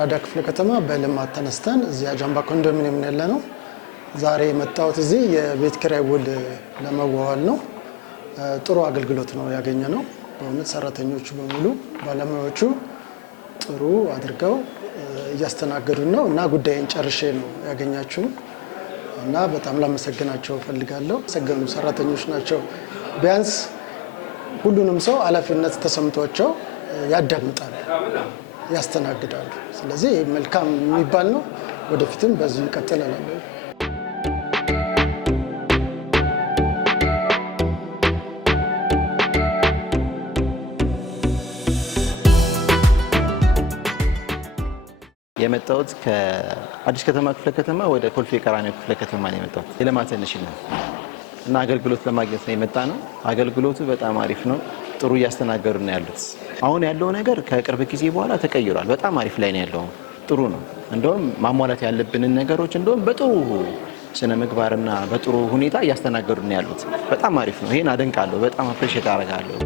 አራዳ ክፍለ ከተማ በልማት ተነስተን እዚህ አጃምባ ኮንዶሚኒየም ያለነው ዛሬ የመጣሁት እዚህ የቤት ኪራይ ውል ለመዋዋል ነው። ጥሩ አገልግሎት ነው ያገኘነው። በእውነት ሰራተኞቹ በሙሉ ባለሙያዎቹ ጥሩ አድርገው እያስተናገዱን ነው እና ጉዳይን ጨርሼ ነው ያገኛችሁ እና በጣም ላመሰግናቸው ፈልጋለሁ። ሰገኑ ሰራተኞች ናቸው። ቢያንስ ሁሉንም ሰው ኃላፊነት ተሰምቷቸው ያዳምጣሉ፣ ያስተናግዳሉ። ስለዚህ መልካም የሚባል ነው። ወደፊትም በዚህ ይቀጥላል። የመጣሁት ከአዲስ ከተማ ክፍለ ከተማ ወደ ኮልፌ ቀራኒዮ ክፍለ ከተማ ነው የመጣሁት። የልማት ኢኒሼቲቭ እና አገልግሎት ለማግኘት ነው የመጣ ነው። አገልግሎቱ በጣም አሪፍ ነው። ጥሩ እያስተናገዱ ነው ያሉት። አሁን ያለው ነገር ከቅርብ ጊዜ በኋላ ተቀይሯል። በጣም አሪፍ ላይ ነው ያለው። ጥሩ ነው። እንደውም ማሟላት ያለብንን ነገሮች እንደውም በጥሩ ስነ ምግባርና በጥሩ ሁኔታ እያስተናገዱ ነው ያሉት። በጣም አሪፍ ነው። ይሄን አደንቃለሁ። በጣም አፕሪሼት አደርጋለሁ።